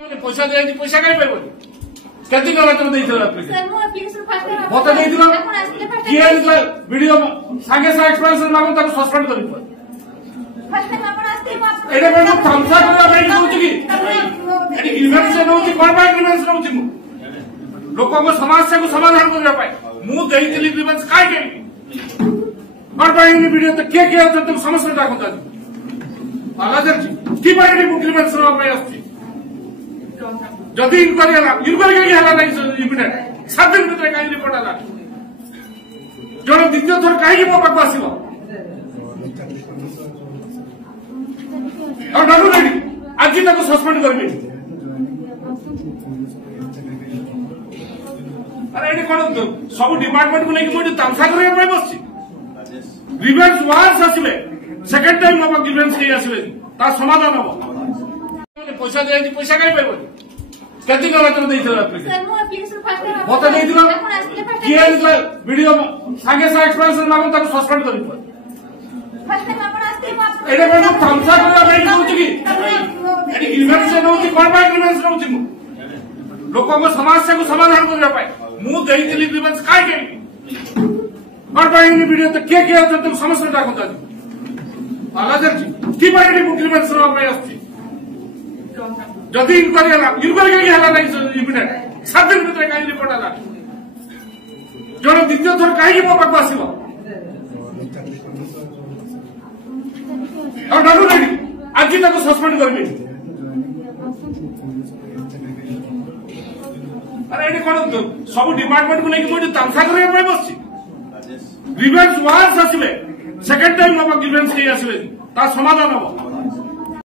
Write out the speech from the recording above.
पैसा दिया पैसा कहीं पाइबन केते टका तुम देइथिल सर मो एप्लीकेशन फास्ट मते देइथिल किए वीडियो संगे संगे एक्सप्रेशन मागो ताको सस्पेंड करि पर फर्स्ट टाइम आपण आस्ते एडे कोन तमसा करला बेई होउची की एडी ग्रीवेंस नउची कोन बाय ग्रीवेंस नउची मु लोकों को समस्या को समाधान करबा पाए मु देइथिल ग्रीवेंस काय के कोन बाय इन वीडियो त के तुम समस्या डाकता आलादर की बाय एडी ग्रीवेंस रो में आस्ती जदि इनक्वारी हला नहीं इमिडिएट 7 दिन भीतर कहीं रिपोर्ट हला जो द्वितीय थर कहीं मो पाक आसिब और डालू रेडी आज तक सस्पेंड करबी अरे एडी कोन सब डिपार्टमेंट को लेके मोटी तामसा करे पे बसछि ग्रीवेंस वांस आसिबे सेकंड टाइम मो ग्रीवेंस के आसिबे ता समाधान हो पैसा दिया पैसा कहीं पाइबन केते टका तुम देइथिल सर मो एप्लीकेशन फास्ट मते देइथिल किए वीडियो संगे संगे एक्सप्रेशन मागो ताको सस्पेंड करि पर फर्स्ट टाइम आपण आस्ते एडे कोन तमसा करला बेई होउची की एडी ग्रीवेंस नउची कोन बाय ग्रीवेंस नउची मु लोकों को समस्या को समाधान करबा पाए मु देइथिल ग्रीवेंस काय के कोन बाय इन वीडियो त के तुम समस्या डाकता आलादर की बाय एडी ग्रीवेंस रो में आस्ती जदि इनक्वारी हला नहीं इमिडिएट 7 दिन भीतर कहीं रिपोर्ट हला जो द्वितीय थर कहीं मो पाक आसिब और डालू रेडी आज तक सस्पेंड करबी अरे एडी कोन सब डिपार्टमेंट को लेके मोटी तामसा करे पे बसछि ग्रीवेंस वांस आसिबे सेकंड टाइम मो ग्रीवेंस के आसिबे ता समाधान हो